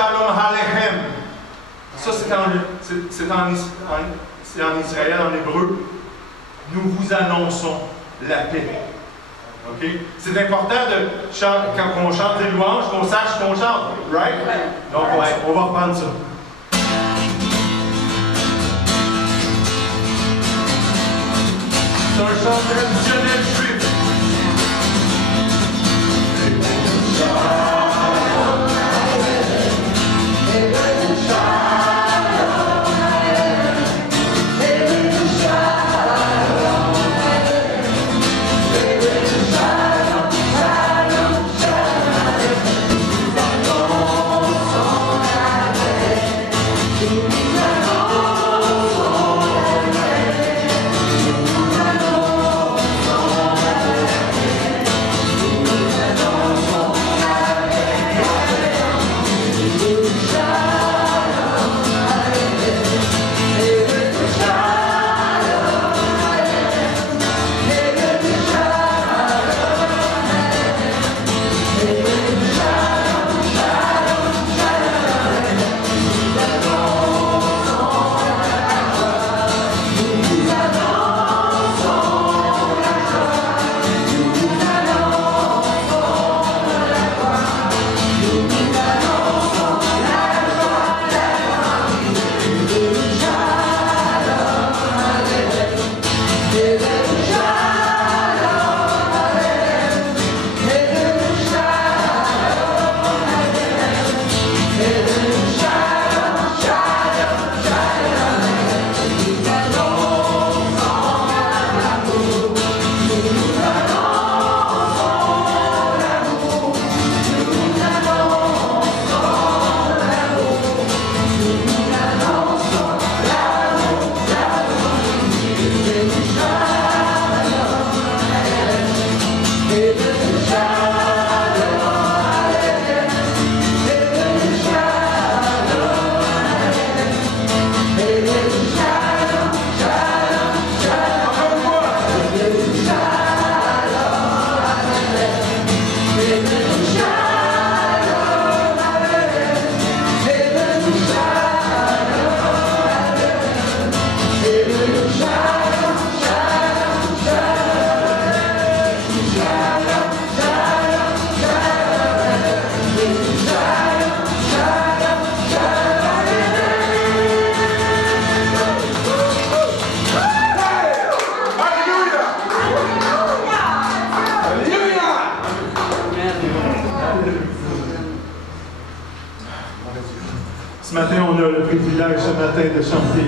Shalom Aleichem. Ça, c'est en Israël, en hébreu. Nous vous annonçons la paix. OK? C'est important de chanter, quand on chante des louanges, qu'on sache qu'on chante. Right? Donc, on va reprendre ça. C'est un chant traditionnel juif. Ce matin, on a le privilège ce matin de chanter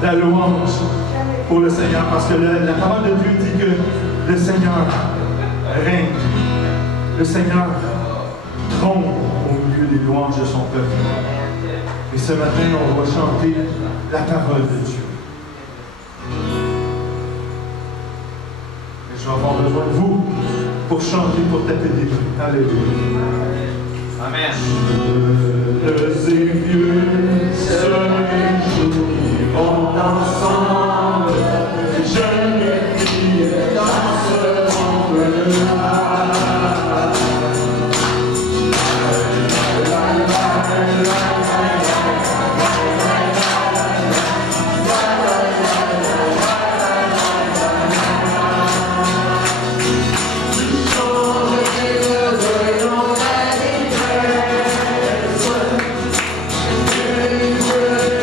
la louange pour le Seigneur, parce que la parole de Dieu dit que le Seigneur règne, le Seigneur trône au milieu des louanges de son peuple. Et ce matin, on va chanter la parole de Dieu. Et je vais avoir besoin de vous pour chanter, pour taper des mains. Alléluia. Amen. Les vieux se réjouissent ensemble, les jeunes filles danseront là. Good.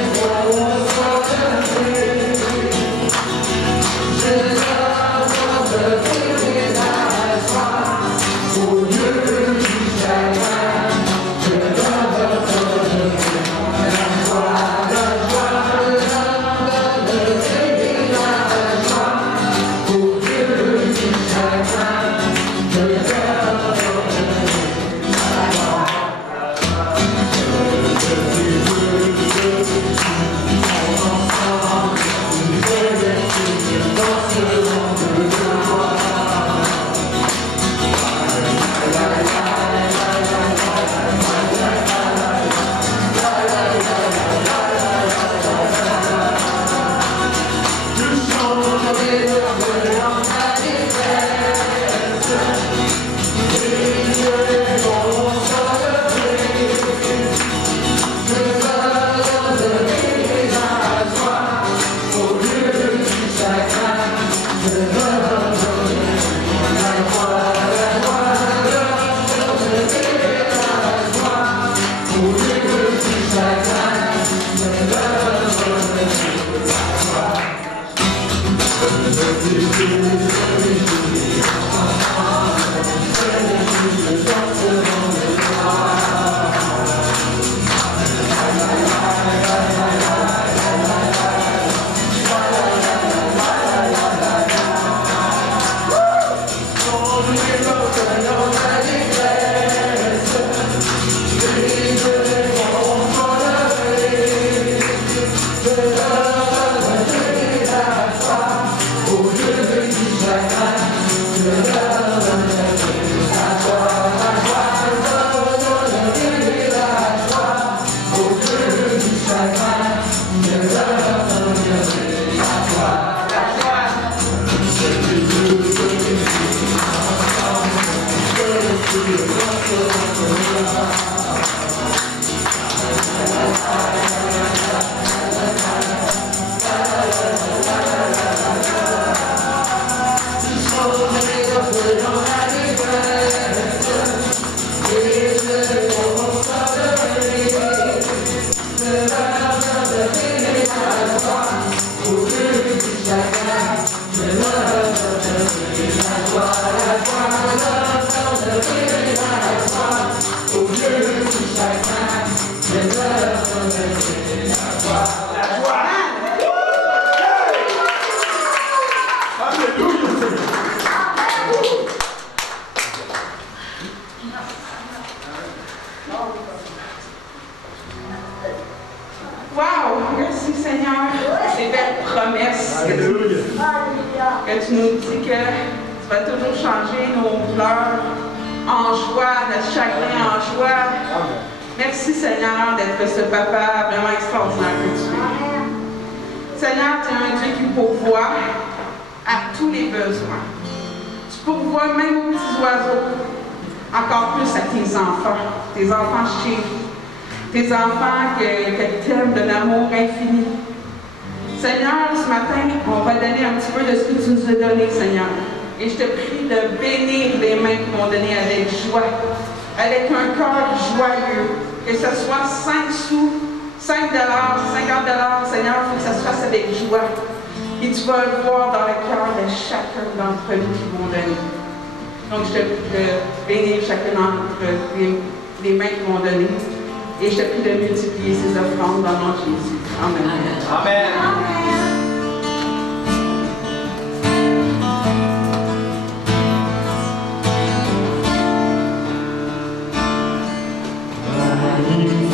Que tu nous dis que tu vas toujours changer nos pleurs en joie, notre chagrin en joie. Merci Seigneur d'être ce papa vraiment extraordinaire que tu es. Seigneur, tu es un Dieu qui pourvoit à tous les besoins. Tu pourvois même aux petits oiseaux, encore plus à tes enfants chéris, tes enfants que tu aimes d'un amour infini. Seigneur, ce matin, on va donner un petit peu de ce que tu nous as donné, Seigneur. Et je te prie de bénir les mains qui m'ont donné avec joie, avec un cœur joyeux. Que ce soit 5 sous, 5 $, 50 $, Seigneur, il faut que ça se fasse avec joie. Et tu vas le voir dans le cœur de chacun d'entre nous qui vont donner. Donc, je te prie de bénir chacun d'entre les mains qui m'ont donné. Et je te prie de multiplier ces offrandes dans le nom de Jésus. Amen. Amen. Amen. Alléluia.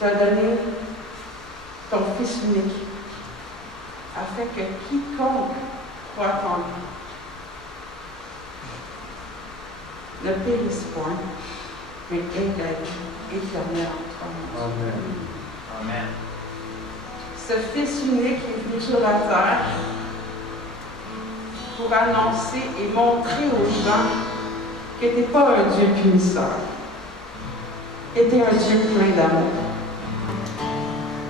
tu as donné ton Fils unique, afin que quiconque croit en lui ne périsse point, mais ait la vie éternelle en toi. Amen. Amen. Ce Fils unique est venu sur la terre pour annoncer et montrer aux gens que tu n'es pas un Dieu punisseur, que tu es un Dieu plein d'amour.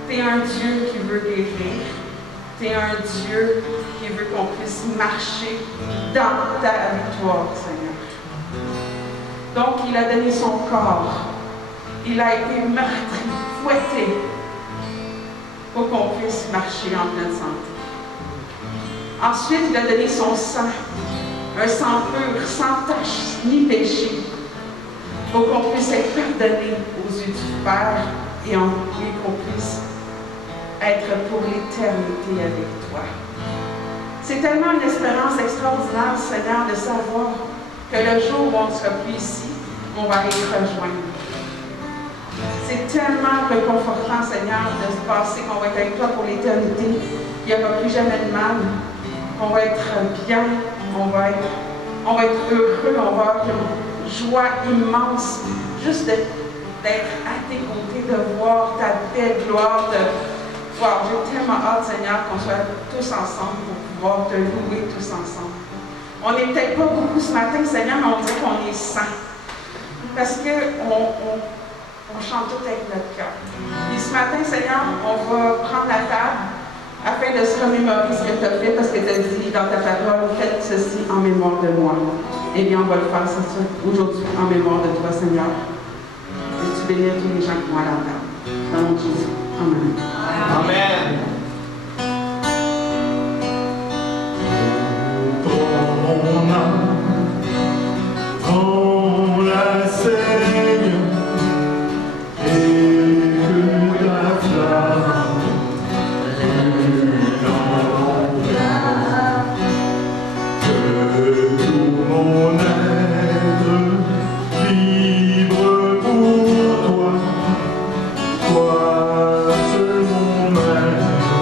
Tu es un Dieu qui veut guérir. Tu es un Dieu qui veut qu'on puisse marcher dans ta victoire, Seigneur. Donc, il a donné son corps. Il a été meurtri, fouetté, pour qu'on puisse marcher en pleine santé. Ensuite, il a donné son sang, un sang pur, sans tache ni péché, pour qu'on puisse être pardonné aux yeux du Père et qu'on puisse être pour l'éternité avec toi. C'est tellement une espérance extraordinaire, Seigneur, de savoir que le jour où on ne sera plus ici, on va aller rejoindre. C'est tellement réconfortant, Seigneur, de se passer qu'on va être avec toi pour l'éternité. Il n'y aura plus jamais de mal. On va être bien, on va être heureux, on va avoir une joie immense juste d'être à tes côtés, de voir ta belle gloire, wow, j'ai tellement hâte, Seigneur, qu'on soit tous ensemble pour pouvoir te louer tous ensemble. On n'est peut-être pas beaucoup ce matin, Seigneur, mais on dirait qu'on est saints. Parce qu'on chante tout avec notre cœur. Et ce matin, Seigneur, on va prendre la table afin de se remémorer ce que tu as fait, parce que tu as dit dans ta parole, faites ceci en mémoire de moi. Eh bien, on va le faire aujourd'hui en mémoire de toi, Seigneur. Et tu bénis tous les gens qui vont à la table. Dans le nom de Jésus. Amen. Amen. Mon âme, prends la saigne, et que ta flamme brûle en moi, que tout mon être vibre pour toi, toi seul mon maître.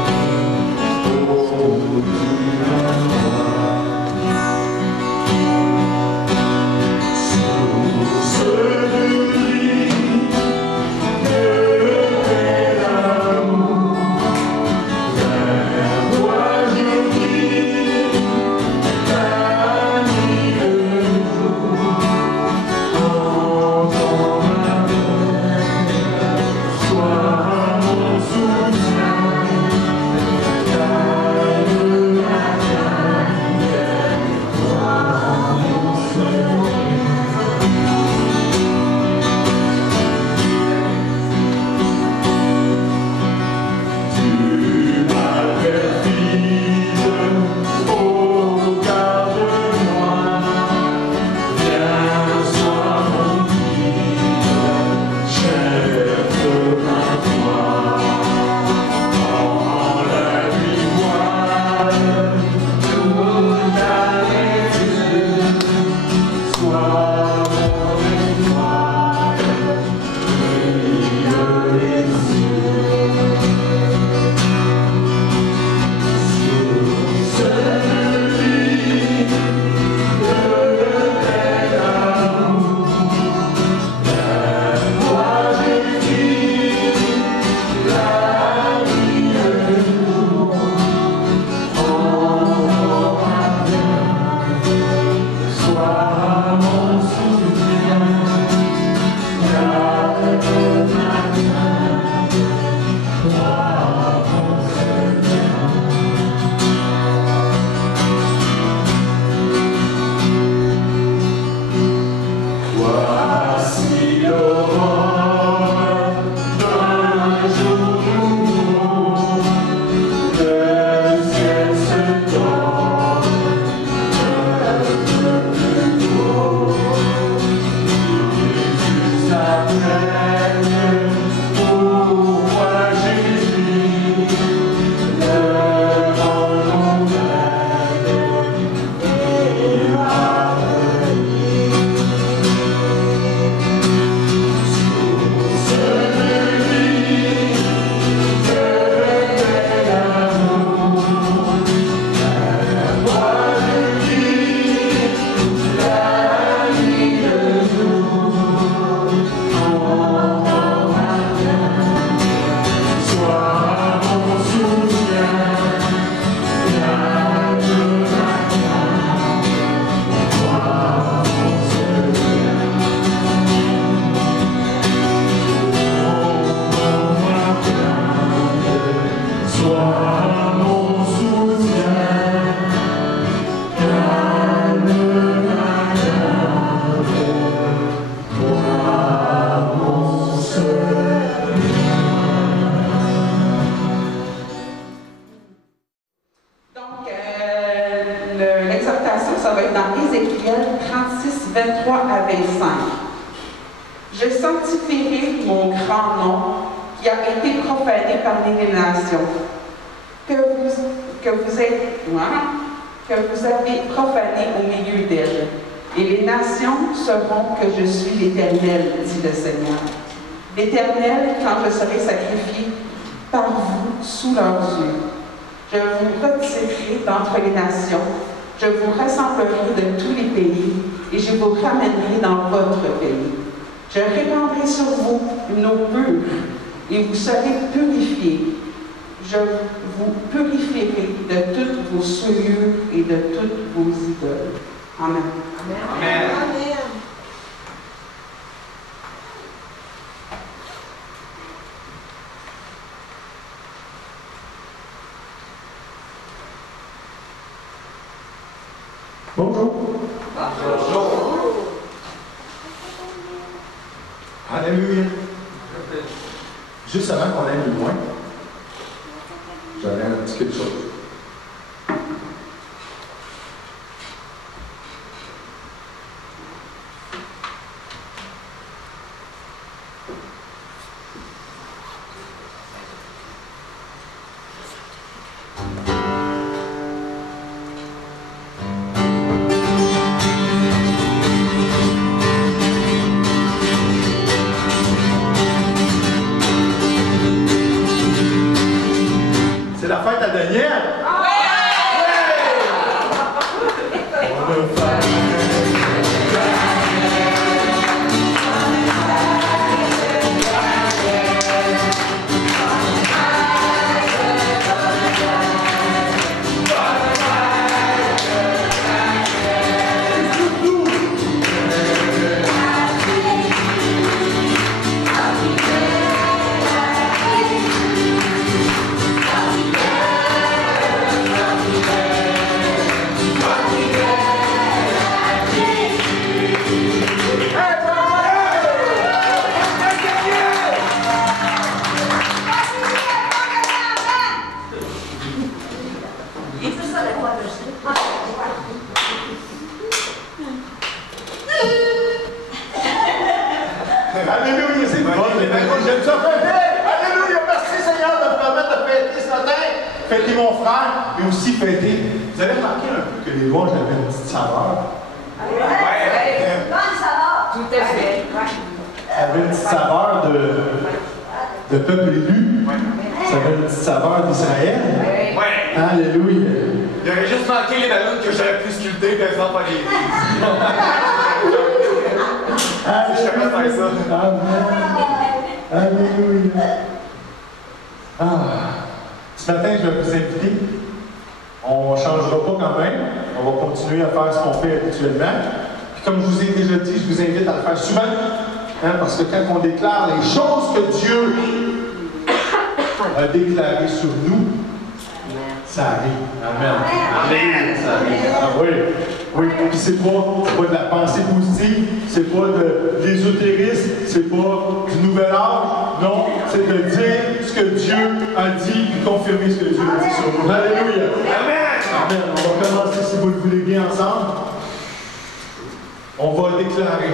Je sanctifierai mon grand nom qui a été profané parmi les nations, que vous avez profané au milieu d'elles. Et les nations sauront que je suis l'Éternel, dit le Seigneur. L'Éternel, quand je serai sacrifié par vous sous leurs yeux. Je vous retirerai d'entre les nations, je vous rassemblerai de tous les pays, et je vous ramènerai dans votre pays. Je répandrai sur vous une eau pure, et vous serez purifiés. Je vous purifierai de toutes vos souillures et de toutes vos idoles. Amen. Amen. Amen. Bonjour. Bonjour. Alléluia. Juste avant qu'on aille plus loin, j'avais un petit quelque chose. C'est la fête à Daniel. On va faire Alléluia, c'est bon, j'aime ça fêter. Alléluia, merci Seigneur de me permettre de fêter ce matin. Fêter mon frère, mais aussi fêter. Vous avez remarqué un peu que les louanges avaient une petite saveur. Bonne saveur. Tout à fait. Ça avait une petite saveur de peuple élu. Ça avait une petite saveur d'Israël. Ouais. Alléluia. Il aurait juste manqué les ballons que j'aurais pu sculpter, par exemple, par les. Je sais pas faire ça. Amen. Alléluia. Ah. Ce matin, je vais vous inviter. On ne changera pas quand même. On va continuer à faire ce qu'on fait habituellement. Puis comme je vous ai déjà dit, je vous invite à le faire souvent. Hein, parce que quand on déclare les choses que Dieu a déclarées sur nous, ça arrive. Amen. Amen. Ça arrive. Ah oui. Oui, puis c'est pas de la pensée positive, c'est pas de l'ésotérisme, c'est pas du nouvel âge, non, c'est de dire ce que Dieu a dit, puis confirmer ce que Dieu a dit sur nous. Alléluia! Amen. Amen. On va commencer, si vous le voulez bien, ensemble. On va déclarer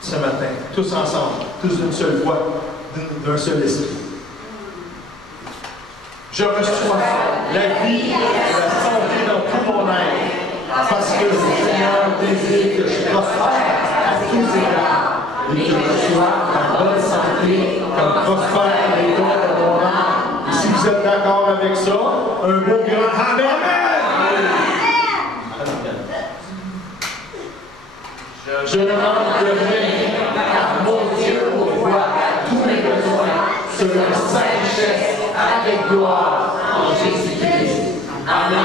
ce matin, tous ensemble, tous d'une seule voix, d'un seul esprit. Je reçois la vie et la santé dans tout mon être, parce que le Seigneur désire que je prospère à tous égards et que je sois en bonne santé comme prospère les dons de mon âme. Si vous êtes d'accord avec ça, un beau grand Amen! Je ne manque de rien, car mon Dieu pourvoit à tous mes besoins selon sa richesse avec gloire en Jésus-Christ. Amen.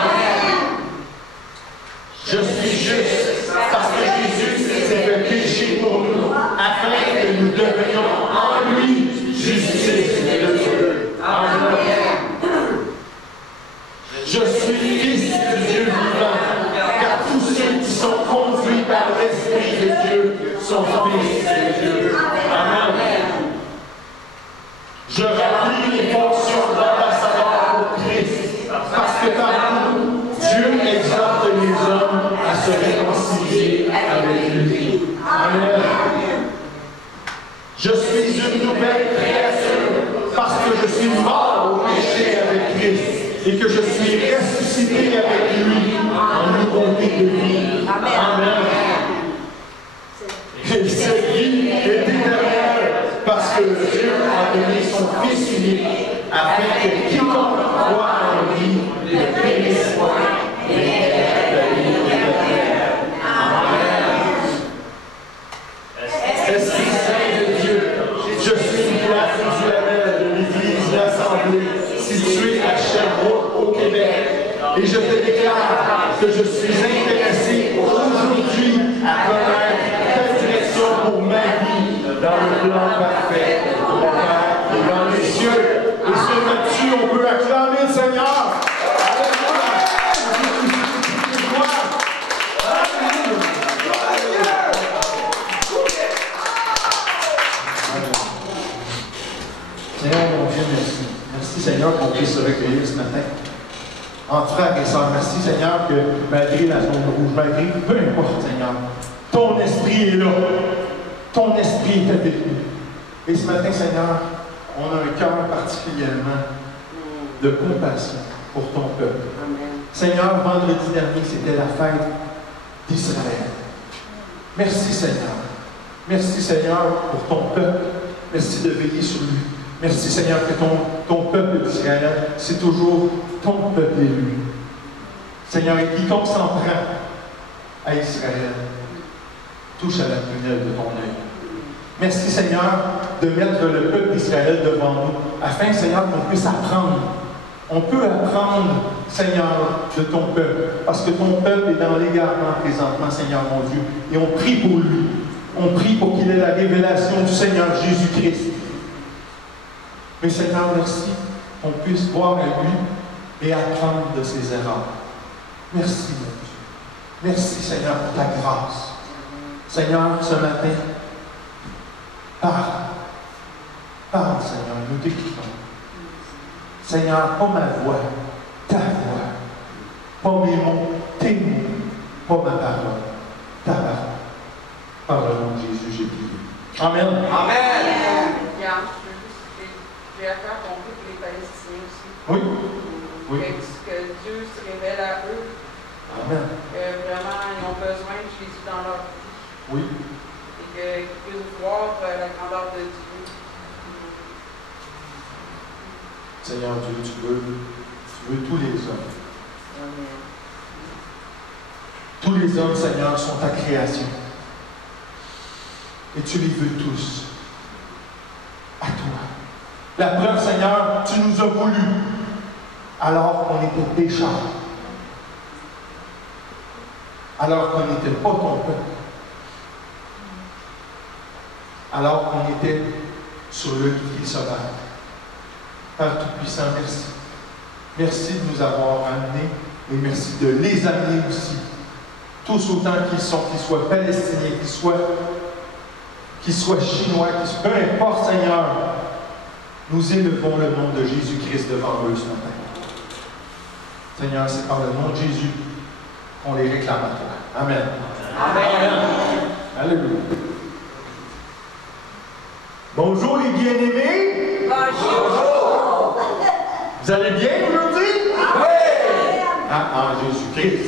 Je suis juste parce que Jésus s'est fait péché pour nous, afin que nous devenions en lui justice de Dieu. Amen. Je suis fils de Dieu vivant, car tous ceux qui sont conduits par l'Esprit de Dieu sont fils de Dieu. Amen. Je remplis les fonctions d'ambassadeur pour Christ, parce que par nous, Dieu exhorte les hommes à se réconcilier avec lui. Amen. Je suis une nouvelle créature parce que je suis mort au péché avec Christ et que je suis ressuscité avec lui en nouveauté de vie. Amen. Et cette vie est éternelle parce que Dieu a donné son Fils unique afin que quiconque croit en lui ne périsse point, mais ait la vie éternelle. Amen. Esprit Saint de Dieu, je suis une place usuelle de l'Église l'Assemblée située à Sherbrooke, au Québec, et je te déclare que je suis intéressé aujourd'hui à connaître quelle direction pour ma vie dans le plan parfait de mon Père et dans les cieux. Et sur là-dessus, on peut acclamer le Seigneur. Seigneur, mon Dieu, merci. Merci, Seigneur, qu'on puisse se recueillir ce matin. Entre frères et sœurs, merci, Seigneur, que malgré la zone rouge, malgré peu importe, Seigneur, ton esprit est là. Ton esprit est avec nous. Et ce matin, Seigneur, on a un cœur particulièrement de compassion pour ton peuple. Amen. Seigneur, vendredi dernier, c'était la fête d'Israël. Merci, Seigneur. Merci, Seigneur, pour ton peuple. Merci de veiller sur lui. Merci, Seigneur, que ton peuple d'Israël, c'est toujours ton peuple élu. Seigneur, et quiconque s'en prend à Israël, touche à la prunelle de ton œil. Merci, Seigneur, de mettre le peuple d'Israël devant nous, afin, Seigneur, qu'on puisse apprendre. On peut apprendre, Seigneur, de ton peuple, parce que ton peuple est dans l'égarement présentement, Seigneur mon Dieu, et on prie pour lui. On prie pour qu'il ait la révélation du Seigneur Jésus-Christ. Mais Seigneur, merci qu'on puisse voir à lui et apprendre de ses erreurs. Merci, mon Dieu. Merci, Seigneur, pour ta grâce. Seigneur, ce matin, parle. Parle, Seigneur, nous t'écoutons. Seigneur, pas ma voix, ta voix. Pas mes mots, tes mots. Pas ma parole, ta parole. Par le nom de Jésus, j'ai prié. Amen. Amen. J'ai affaire qu'on prie pour les Palestiniens aussi. Oui. Oui. Que Dieu se révèle à eux. Amen. Que vraiment, ils ont besoin de Jésus dans leur vie. Oui. Et qu'ils puissent voir la grandeur de Dieu. Seigneur Dieu, tu veux tous les hommes. Amen. Tous les hommes, Seigneur, sont ta création. Et tu les veux tous. À toi. La preuve, Seigneur, tu nous as voulu alors qu'on était pécheurs. Alors qu'on n'était pas ton peuple. Alors qu'on était sur le lit sauvage. Père Tout-Puissant, merci. Merci de nous avoir amenés et merci de les amener aussi. Tous autant qu'ils sont, qu'ils soient palestiniens, qu'ils soient chinois, peu importe, Seigneur, nous élevons le nom de Jésus-Christ devant eux ce matin. Seigneur, c'est par le nom de Jésus qu'on les réclame à toi. Amen. Amen. Alléluia. Bonjour les bien-aimés. Bonjour. Vous allez bien aujourd'hui? Oui. En Jésus-Christ.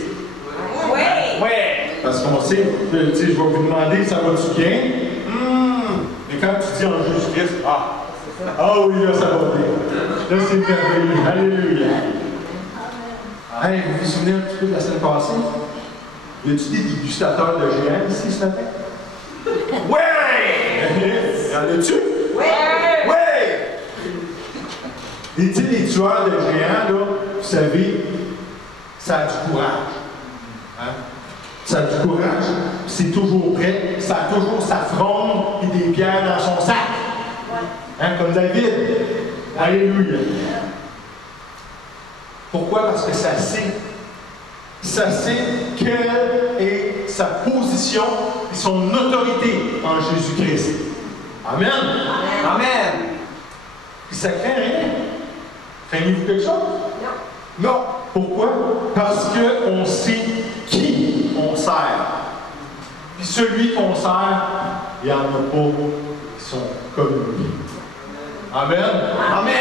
Oui. Oui. Parce qu'on sait, je vais vous demander, ça va-tu bien? Mais quand tu dis en Jésus-Christ, oui, là, ça va bien. Là, c'est merveilleux. Alléluia. Hey, vous vous souvenez un petit peu de la semaine passée? Y a-t-il des dégustateurs de géants ici ce matin? Oui. Y en a-tu? Oui. Oui. Et tu sais, les tueurs de géants, là, vous savez, ça a du courage. Hein? Ça a du courage, c'est toujours prêt, ça a toujours sa fronde et des pierres dans son sac. Hein, comme David. Alléluia. Pourquoi? Parce que ça sait. Ça sait quelle est sa position et son autorité en Jésus-Christ. Amen. Amen. Et ça craint rien. Craignez-vous quelque chose? Non. Non. Pourquoi? Parce qu'on sait qui on sert. Puis celui qu'on sert, il n'y en a pas qui sont comme lui. Amen. Amen.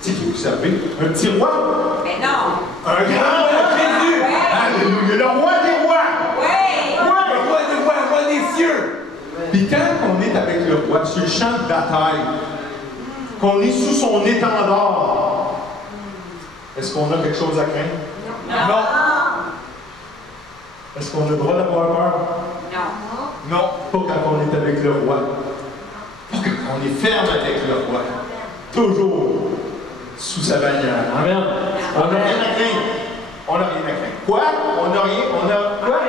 C'est qui vous servez? Un petit roi? Mais non. Un grand roi Jésus! Alléluia! Le roi des rois! Oui. Le roi des rois, le roi des cieux. Puis quand on est avec le roi sur le champ de bataille, qu'on est sous son étendard, est-ce qu'on a quelque chose à craindre? Non. Est-ce qu'on a le droit d'avoir peur? Non. Non, pas quand on est avec le roi. Pas quand on est ferme avec le roi. Toujours sous sa bannière. Amen. On n'a rien à craindre. On n'a rien à craindre. Quoi? On n'a rien. On a quoi?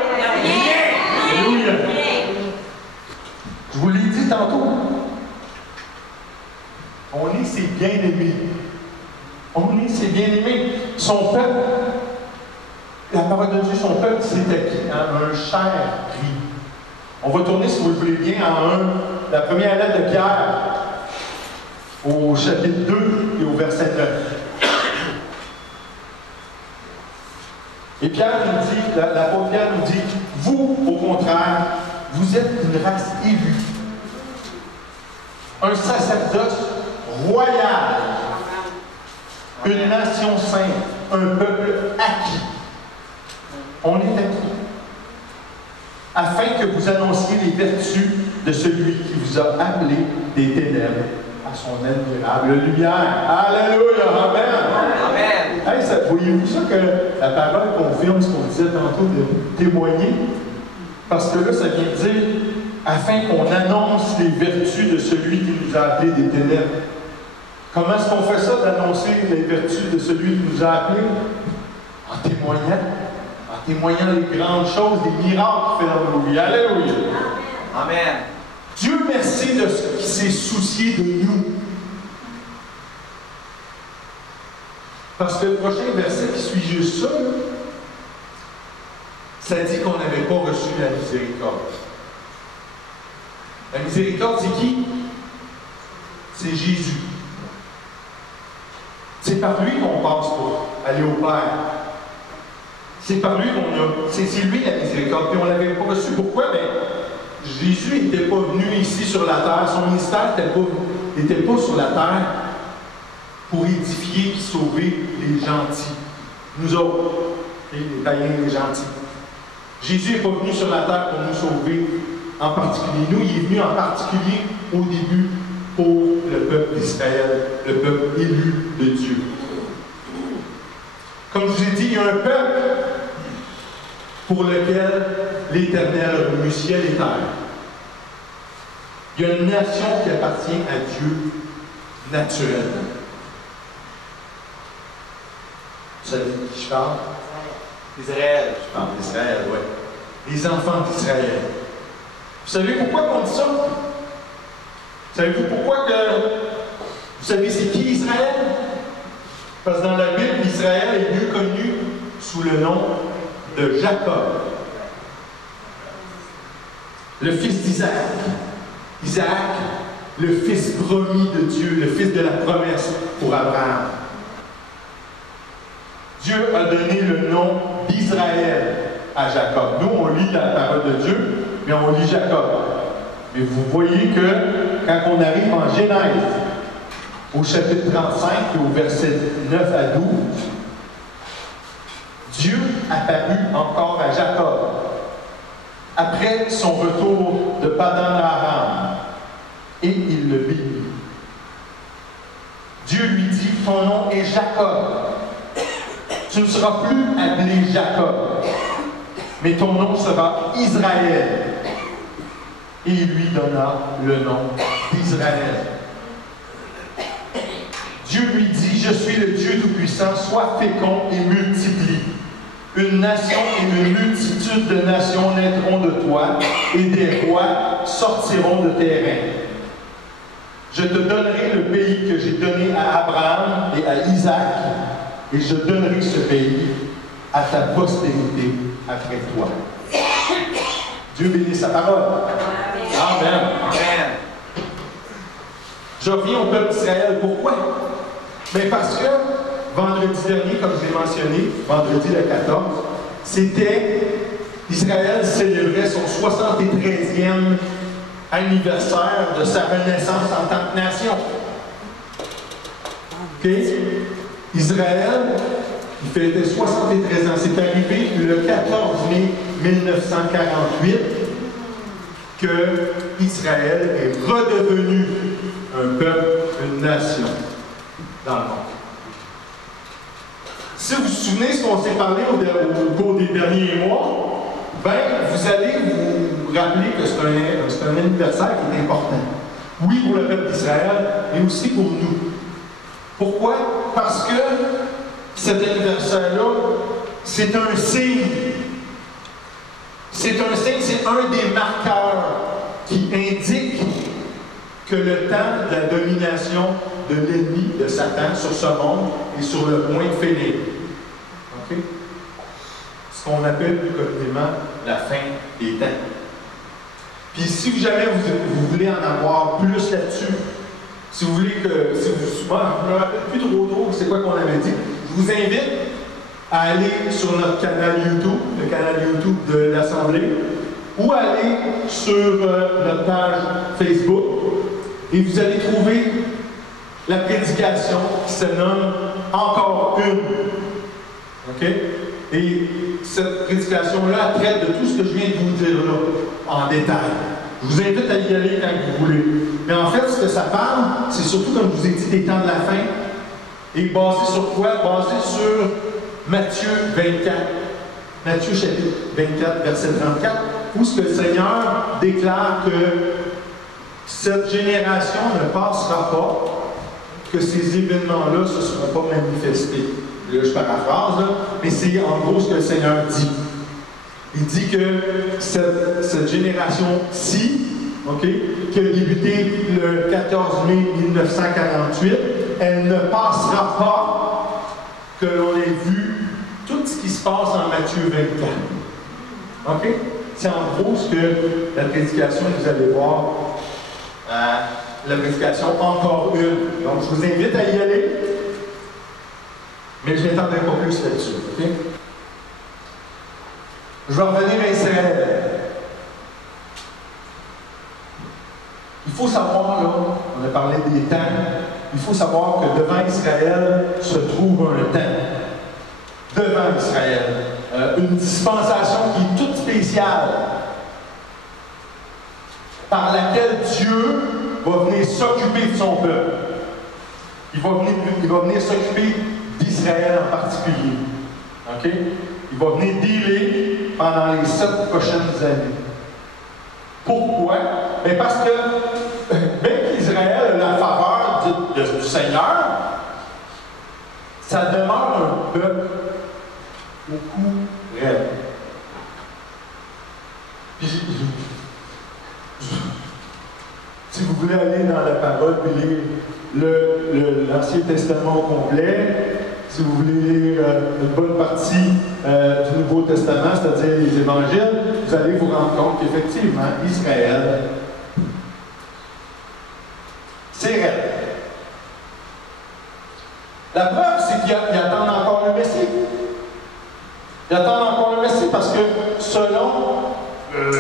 Rien. Alléluia. Rien. Je vous l'ai dit tantôt. On est ses bien-aimés. On est ses bien-aimés. Son peuple, la parole de Dieu, son peuple, c'était qui? Un cher cri. On va tourner, si vous le voulez bien, en la première lettre de Pierre, au chapitre 2 et au verset 9. Et Pierre nous dit, l'apôtre Pierre nous dit, vous, au contraire, vous êtes une race élue, un sacerdoce royal, une nation sainte, un peuple acquis. On est acquis. Afin que vous annonciez les vertus de celui qui vous a appelé des ténèbres à son admirable lumière. Alléluia! Amen! Amen. Hey, voyez-vous ça que la parole confirme ce qu'on disait tantôt de témoigner? Parce que là, ça vient dire afin qu'on annonce les vertus de celui qui nous a appelés des ténèbres. Comment est-ce qu'on fait ça, d'annoncer les vertus de celui qui nous a appelés? En témoignant. En témoignant les grandes choses, les miracles qu'il fait dans nos vies. Alléluia! Amen. Dieu merci de ce qui s'est soucié de nous. Parce que le prochain verset qui suit juste ça, ça dit qu'on n'avait pas reçu la miséricorde. La miséricorde, c'est qui? C'est Jésus. C'est par lui qu'on passe pour aller au Père. C'est par lui qu'on a. C'est lui la miséricorde. Puis on ne l'avait pas reçu. Pourquoi? Bien, Jésus n'était pas venu ici sur la terre. Son ministère n'était pas sur la terre pour édifier et sauver les gentils. Nous autres, les païens, les gentils. Jésus n'est pas venu sur la terre pour nous sauver en particulier. Nous, il est venu en particulier au début pour le peuple d'Israël, le peuple élu de Dieu. Comme je vous ai dit, il y a un peuple pour lequel l'Éternel remue ciel et terre. Il y a une nation qui appartient à Dieu naturellement. Vous savez de qui je parle? D'Israël. Je parle d'Israël, oui. Les enfants d'Israël. Vous savez pourquoi on dit ça? Savez-vous pourquoi que... Vous savez c'est qui Israël? Parce que dans la Bible, Israël est mieux connu sous le nom de Jacob. Le fils d'Isaac. Isaac, le fils promis de Dieu, le fils de la promesse pour Abraham. Dieu a donné le nom d'Israël à Jacob. Nous, on lit la parole de Dieu, mais on lit Jacob. Mais vous voyez que quand on arrive en Genèse, au chapitre 35 et au verset 9 à 12, Dieu apparut encore à Jacob après son retour de Padan-Aram et il le bénit. Dieu lui dit, ton nom est Jacob. Tu ne seras plus appelé Jacob, mais ton nom sera Israël. Et il lui donna le nom d'Israël. Dieu lui dit, je suis le Dieu Tout-Puissant, sois fécond et multiplie. Une nation et une multitude de nations naîtront de toi, et des rois sortiront de tes reins. Je te donnerai le pays que j'ai donné à Abraham et à Isaac, et je donnerai ce pays à ta postérité après toi. Dieu bénit sa parole. Amen. Amen. Je reviens au peuple d'Israël. Pourquoi? Mais parce que vendredi dernier, comme je l'ai mentionné, vendredi le 14, c'était Israël célébrait son 73e anniversaire de sa renaissance en tant que nation. OK? Israël, il fêtait 73 ans. C'est arrivé le 14 mai 1948 que Israël est redevenu un peuple, une nation dans le monde. Si vous vous souvenez ce qu'on s'est parlé au cours des derniers mois, ben, vous allez vous rappeler que c'est un anniversaire qui est important. Oui, pour le peuple d'Israël, mais aussi pour nous. Pourquoi? Parce que cet anniversaire-là, c'est un signe. C'est un signe, c'est un des marqueurs qui indique que le temps de la domination de l'ennemi, de Satan, sur ce monde est sur le point de finir. OK? Ce qu'on appelle plus communément la fin des temps. Puis si jamais vous voulez en avoir plus là-dessus, si vous voulez que, je ne me rappelle plus trop c'est quoi qu'on avait dit, je vous invite à aller sur notre canal YouTube, le canal YouTube de l'Assemblée, ou aller sur notre page Facebook, et vous allez trouver la prédication qui se nomme « Encore une ». OK? Et cette prédication-là traite de tout ce que je viens de vous dire là, en détail. Je vous invite à y aller quand vous voulez. Mais en fait, ce que ça parle, c'est surtout, comme je vous ai dit, des temps de la fin. Et basé sur quoi? Basé sur Matthieu 24. Matthieu chapitre 24, verset 34, où ce que le Seigneur déclare que cette génération ne passera pas, que ces événements-là ne se seront pas manifestés. Là, je paraphrase, là, mais c'est en gros ce que le Seigneur dit. Il dit que cette génération-ci, OK, qui a débuté le 14 mai 1948, elle ne passera pas que l'on ait vu tout ce qui se passe en Matthieu 24. OK? C'est en gros ce que la prédication, vous allez voir, la prédication encore une. Donc, je vous invite à y aller, mais je n'étendrai pas plus là-dessus. OK? Je vais revenir à Israël. Il faut savoir, là, on a parlé des temps, il faut savoir que devant Israël se trouve un temps. Devant Israël. Une dispensation qui est toute spéciale, par laquelle Dieu va venir s'occuper de son peuple. Il va venir s'occuper d'Israël en particulier. OK? Il va venir dealer pendant les 7 prochaines années. Pourquoi? Bien parce que, bien qu'Israël a la faveur du Seigneur, ça demeure un peuple beaucoup raide. Puis, si vous voulez aller dans la parole et lire l'Ancien Testament au complet, si vous voulez lire une bonne partie du Nouveau Testament, c'est-à-dire les Évangiles, vous allez vous rendre compte qu'effectivement, Israël, c'est raide. La preuve, c'est qu'ils attendent encore le Messie. Ils attendent encore le Messie parce que, selon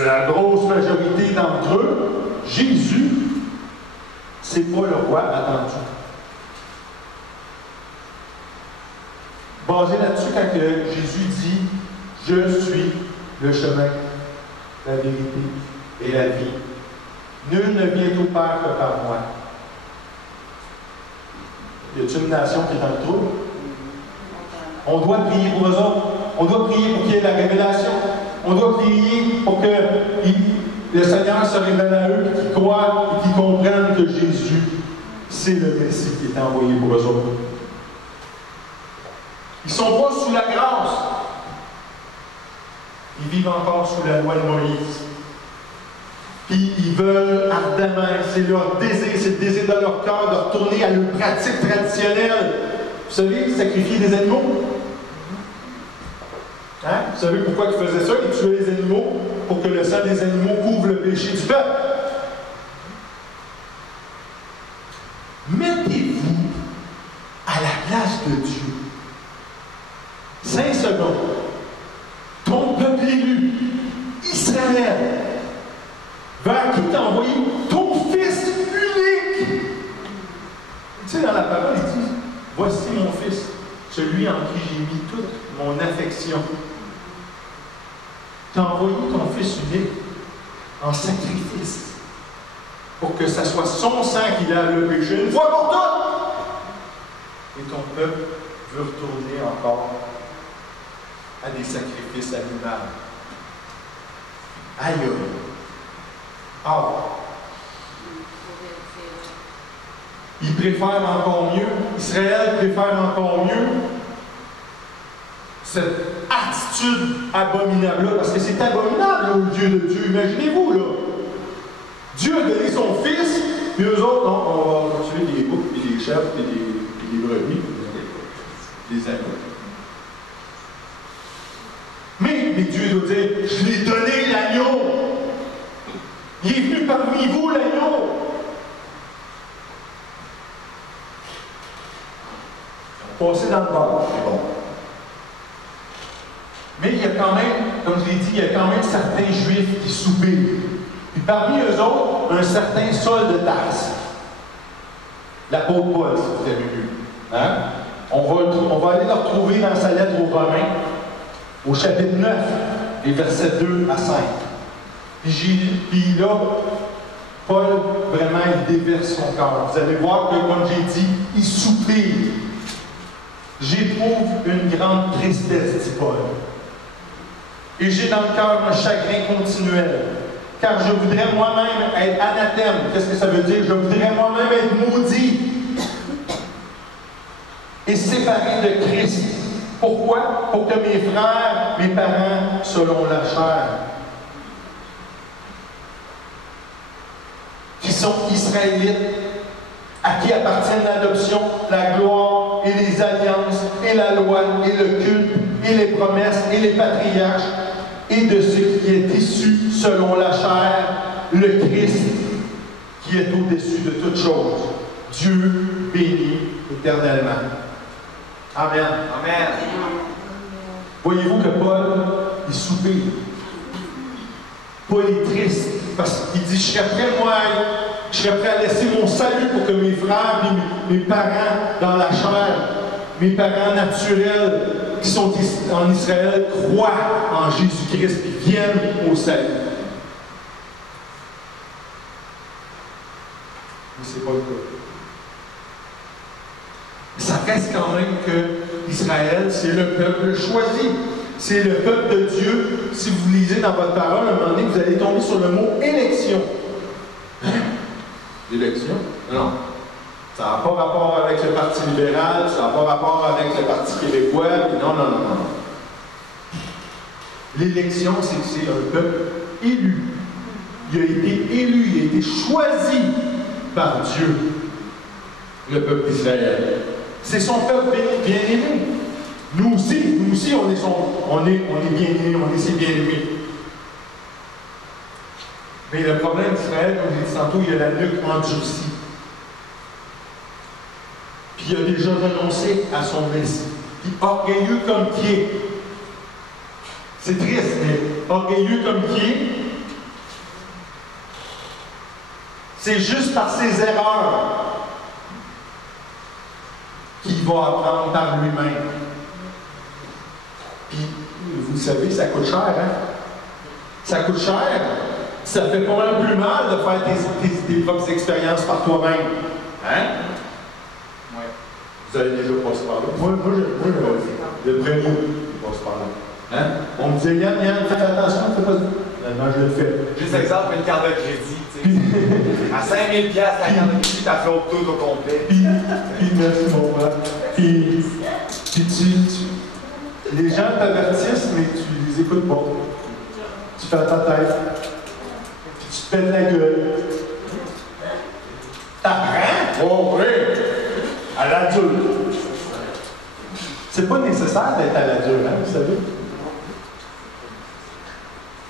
la grosse majorité d'entre eux, Jésus, c'est pas le roi attendu. Basé là-dessus, quand Jésus dit « Je suis le chemin, la vérité et la vie. Nul ne vient au Père que par moi. » Y a-t-il une nation qui est dans le trouble? On doit prier pour eux autres. On doit prier pour qu'il y ait la révélation. On doit prier pour que le Seigneur se révèle à eux, qu'ils croient et qu'ils comprennent que Jésus, c'est le Messie qui est envoyé pour eux autres. Ils ne sont pas sous la grâce. Ils vivent encore sous la loi de Moïse. Puis ils veulent ardemment, c'est leur désir, c'est le désir de leur cœur de retourner à leurs pratiques traditionnelles. Vous savez, sacrifier des animaux. Hein? Vous savez pourquoi ils faisaient ça? Ils tuaient les animaux pour que le sang des animaux couvre le péché du peuple. Mettez-vous à la place de Dieu. 5 secondes. Ton peuple élu, Israël, vers qui t'as envoyé? élection. Tu as envoyé ton Fils unique en sacrifice pour que ce soit son sang qui lave le péché une fois pour toutes. Et ton peuple veut retourner encore à des sacrifices animaux. Aïe! Ah! Il préfère encore mieux, Israël préfère encore mieux cette attitude abominable-là, parce que c'est abominable là, au Dieu de Dieu. Imaginez-vous, là. Dieu a donné son Fils, puis eux autres, non, on va tuer des boucs, puis des chèvres, puis des brebis, des agneaux. Mais Dieu doit dire, je lui ai donné l'agneau. Il est venu parmi vous, l'agneau. Passer dans le bord, c'est bon. Mais il y a quand même, comme je l'ai dit, il y a quand même certains Juifs qui soupirent. Et parmi eux autres, un certain Saul de Tarse. L'apôtre Paul, si vous avez vu. Hein? On va aller le retrouver dans sa lettre aux Romains, au chapitre 9, les versets 2 à 5. Puis là, Paul, vraiment, il déverse son cœur. Vous allez voir que, comme j'ai dit, il soupire. J'éprouve une grande tristesse, dit Paul. Et j'ai dans le cœur un chagrin continuel, car je voudrais moi-même être anathème. Qu'est-ce que ça veut dire? Je voudrais moi-même être maudit et séparé de Christ. Pourquoi? Pour que mes frères, mes parents, selon la chair, qui sont israélites, à qui appartiennent l'adoption, la gloire et les alliances, et la loi, et le culte, et les promesses, et les patriarches, et de ce qui est issu selon la chair, le Christ, qui est au-dessus de toutes choses. Dieu béni éternellement. Amen. Amen. Voyez-vous que Paul, il soupire. Paul est triste, parce qu'il dit, je serais prêt à laisser mon salut pour que mes frères et mes parents dans la chair, mes parents naturels qui sont en Israël, croient en Jésus-Christ et viennent au salut. Mais ce n'est pas le cas. Ça reste quand même que Israël, c'est le peuple choisi. C'est le peuple de Dieu. Si vous lisez dans votre parole, à un moment donné, vous allez tomber sur le mot élection. L'élection? Non. Ça n'a pas rapport avec le Parti libéral, ça n'a pas rapport avec le Parti québécois, non. L'élection, c'est que c'est un peuple élu. Il a été élu, il a été choisi par Dieu, le peuple d'Israël. C'est son peuple bien-aimé. Nous aussi, on est bien-aimés, on est ses bien-aimés. Mais le problème d'Israël, comme j'ai dit tantôt, il y a la nuque endurcie. Puis il a déjà renoncé à son Messie. Puis orgueilleux comme qui est. C'est triste, mais orgueilleux comme qui est, c'est juste par ses erreurs qu'il va apprendre par lui-même. Puis, vous le savez, ça coûte cher, hein? Ça coûte cher. Ça fait pas mal plus mal de faire tes propres expériences par toi-même. Hein? Oui. Vous avez déjà passé par là. Moi le premier, je passe par là. Hein? On me disait, Yann, fais attention, fais pas ça. Maintenant, je le fais. Juste exemple, une carte de crédit, tu sais. À 5 000 $, la carte de crédit, t'as fait tout au complet. Puis merci, mon frère. Puis les gens t'avertissent, mais tu les écoutes pas. Tu fais à ta tête. Puis tu te pètes la gueule. T'apprends? Oh oui! À l'adulte. C'est pas nécessaire d'être à l'adulte, hein, vous savez?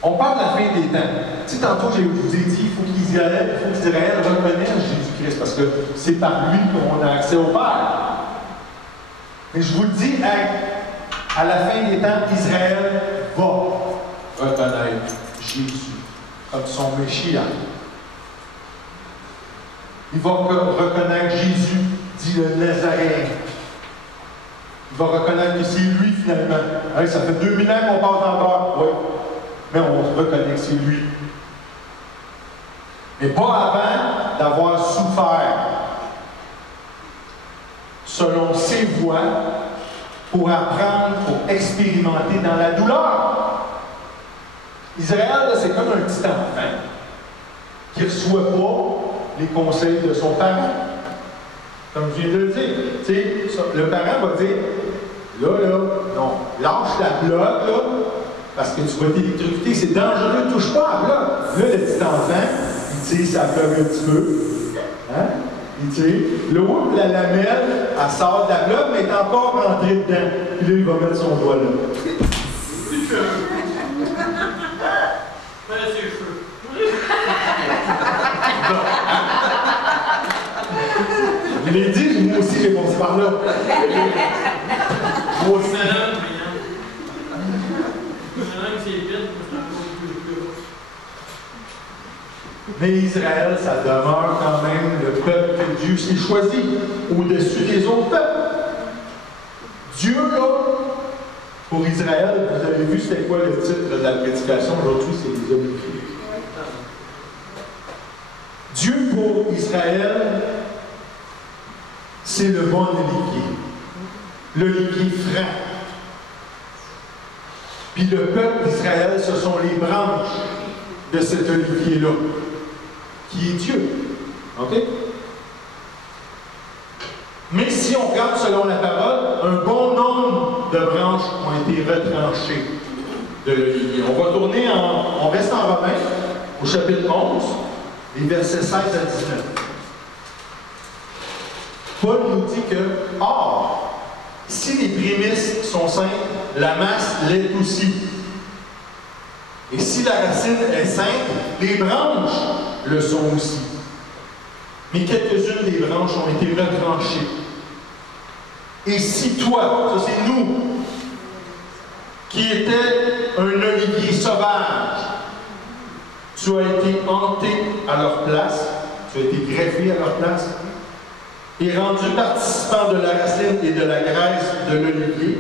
On parle de la fin des temps. Tu sais, tantôt, je vous ai dit, il faut qu'Israël reconnaisse Jésus-Christ, parce que c'est par lui qu'on a accès au Père. Mais je vous le dis, à la fin des temps, Israël va reconnaître Jésus comme son Messie. Il va reconnaître Jésus, dit le Nazaréen. Il va reconnaître que c'est lui, finalement, Hey, ça fait 2000 ans qu'on passe dans le beurre. Oui. Mais on reconnaît que c'est lui. Mais pas avant d'avoir souffert selon ses voies pour apprendre, pour expérimenter dans la douleur. Israël, c'est comme un petit enfant qui ne reçoit pas les conseils de son parent. Comme je viens de le dire. Tu sais, le parent va dire, là, non, lâche la bloc, là, parce que tu vas t'électrocuter, c'est dangereux, touche pas à la bloc. Là, le petit enfant, il tire sa bloc un petit peu. Hein? Il tire. L'autre, la lamelle, elle sort de la bloc, mais elle est encore rentrée dedans. Puis là, il va mettre son doigt là. Je l'ai dit, moi aussi j'ai pensé par là. Moi aussi. Mais Israël, ça demeure quand même le peuple que Dieu s'est choisi au-dessus des autres peuples. Dieu, là, pour Israël, vous avez vu c'était quoi le titre de la prédication aujourd'hui, c'est les oliviers. Dieu pour Israël, c'est le bon olivier. L'olivier franc. Puis le peuple d'Israël, ce sont les branches de cet olivier-là, qui est Dieu. OK? Mais si on regarde selon la parole, un bon nombre de branches ont été retranchées de l'olivier. On va tourner on reste en Romains, au chapitre 11, les versets 16 à 19. Paul nous dit que, or, si les prémices sont saintes, la masse l'est aussi. Et si la racine est sainte, les branches le sont aussi. Mais quelques-unes des branches ont été retranchées. Et si toi, ça c'est nous, qui étais un olivier sauvage, tu as été hanté à leur place, tu as été greffé à leur place, et rendu participant de la racine et de la graisse de l'olivier,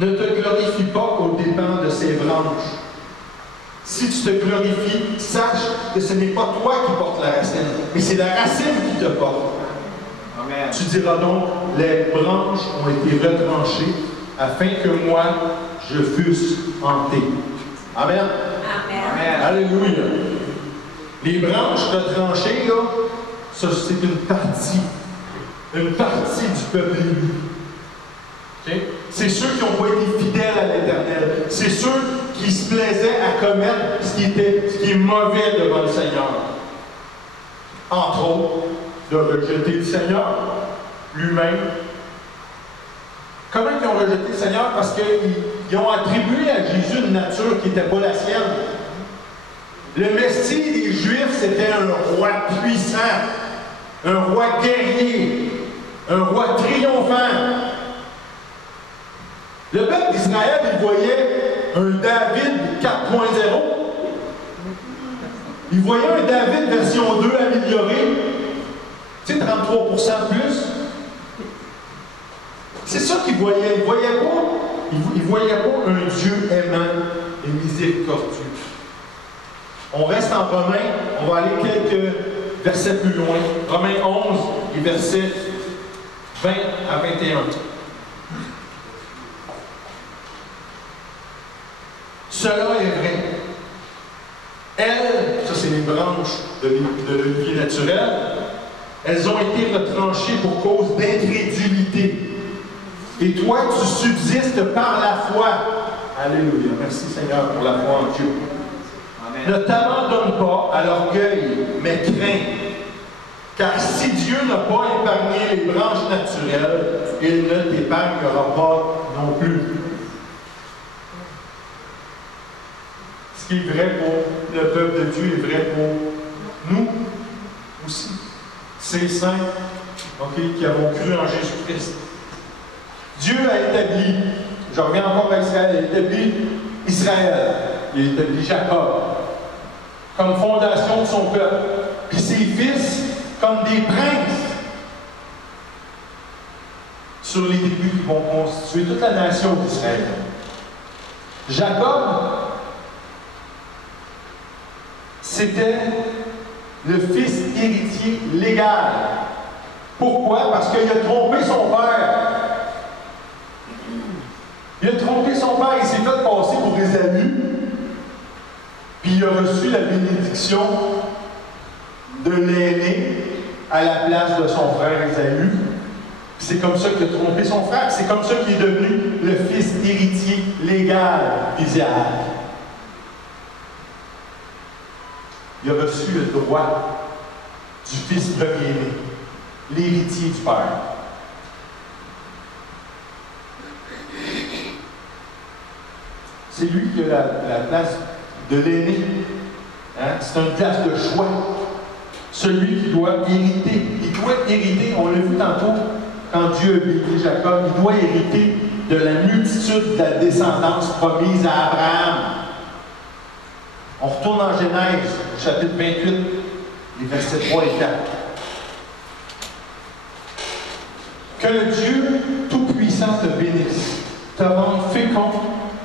ne te glorifie pas aux dépens de ces branches. Si tu te glorifies, sache que ce n'est pas toi qui portes la racine, mais c'est la racine qui te porte. Amen. Tu diras donc, les branches ont été retranchées afin que moi, je fusse hanté. Amen. Amen. Alléluia. Les branches retranchées, là, ça c'est une partie du peuple élu. Okay? C'est ceux qui n'ont pas été fidèles à l'Éternel. C'est ceux qui se plaisaient à commettre ce qui est mauvais devant le Seigneur. Entre autres, de rejeter le Seigneur lui-même. Comment ils ont rejeté le Seigneur? Parce qu'ils ont attribué à Jésus une nature qui n'était pas la sienne. Le Messie des Juifs, c'était un roi puissant, un roi guerrier, un roi triomphant. Le peuple d'Israël, il voyait un David 4.0. Il voyait un David version 2 amélioré. Tu sais, 33% plus. C'est ça qu'il voyait. Il ne voyait pas un Dieu aimant et miséricordieux. On reste en Romains. On va aller quelques versets plus loin. Romains 11, et versets 20 à 21. Cela est vrai. Elles, ça c'est les branches de l'olivier naturel, elles ont été retranchées pour cause d'incrédulité. Et toi, tu subsistes par la foi. Alléluia. Merci Seigneur pour la foi en Dieu. Amen. Ne t'abandonne pas à l'orgueil, mais crains. Car si Dieu n'a pas épargné les branches naturelles, il ne t'épargnera pas non plus. Ce qui est vrai pour le peuple de Dieu est vrai pour nous aussi. Ces saints qui avons cru en Jésus-Christ. Dieu a établi, je reviens encore à Israël, il a établi Israël, il a établi Jacob comme fondation de son peuple. Puis ses fils comme des princes sur les tribus qui vont constituer toute la nation d'Israël. Jacob, c'était le fils héritier légal. Pourquoi? Parce qu'il a trompé son père. Il a trompé son père, il s'est fait passer pour Ésaü, puis il a reçu la bénédiction de l'aîné à la place de son frère Ésaü. C'est comme ça qu'il a trompé son frère. C'est comme ça qu'il est devenu le fils héritier légal d'Isaac. Il a reçu le droit du fils premier-né, l'héritier du père. C'est lui qui a la place de l'aîné. Hein? C'est une place de choix. Celui qui doit hériter. Il doit hériter, on l'a vu tantôt, quand Dieu a béni Jacob, il doit hériter de la multitude de la descendance promise à Abraham. On retourne en Genèse, chapitre 28, les versets 3 et 4. Que le Dieu Tout-Puissant te bénisse, te rende fécond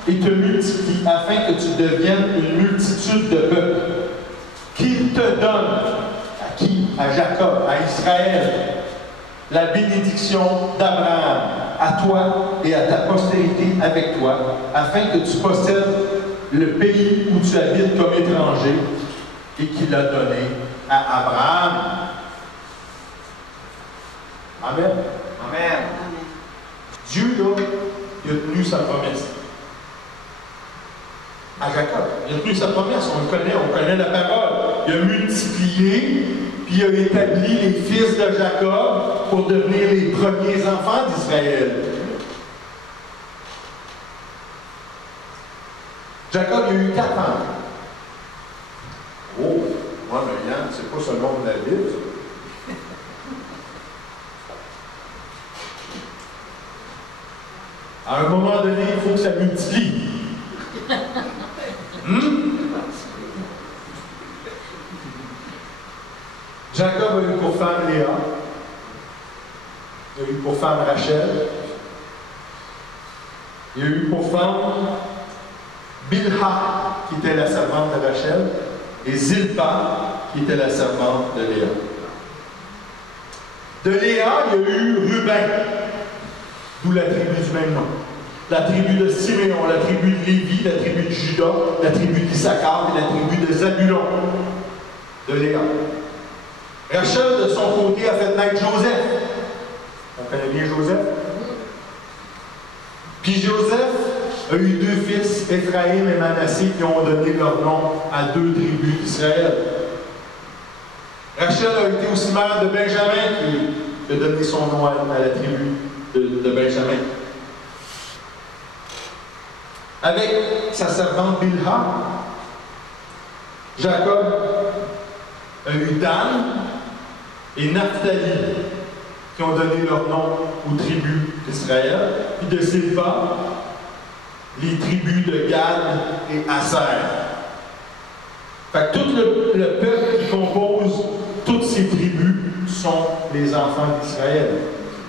et te multiplie, afin que tu deviennes une multitude de peuples. Qu'il te donne, à qui? À Jacob, à Israël, la bénédiction d'Abraham, à toi et à ta postérité avec toi, afin que tu possèdes le pays où tu habites comme étranger et qu'il a donné à Abraham. Amen. Amen. Dieu, là, il a tenu sa promesse. À Jacob, il a tenu sa promesse, on connaît la parole. Il a multiplié, puis il a établi les fils de Jacob pour devenir les premiers enfants d'Israël. Jacob, il a eu 4 ans. Oh, moi, mais Yann, c'est pas selon la Bible, ça. À un moment donné, il faut que ça multiplie. Jacob a eu pour femme Léa. Il a eu pour femme Rachel. Il a eu pour femme Bilha, qui était la servante de Rachel, et Zilpa, qui était la servante de Léa. De Léa, il y a eu Ruben, d'où la tribu du même nom. La tribu de Siméon, la tribu de Lévi, la tribu de Juda, la tribu d'Issachar et la tribu de Zabulon. De Léa. Rachel, de son côté, a fait naître Joseph. On connaît bien Joseph? Puis Joseph a eu 2 fils, Éphraïm et Manassé, qui ont donné leur nom à 2 tribus d'Israël. Rachel a été aussi mère de Benjamin, qui a donné son nom à la tribu de Benjamin. Avec sa servante Bilha, Jacob a eu Dan et Naphtali, qui ont donné leur nom aux tribus d'Israël, puis de Zilpa, les tribus de Gad et Aser. Fait que tout le peuple qui compose toutes ces tribus sont les enfants d'Israël.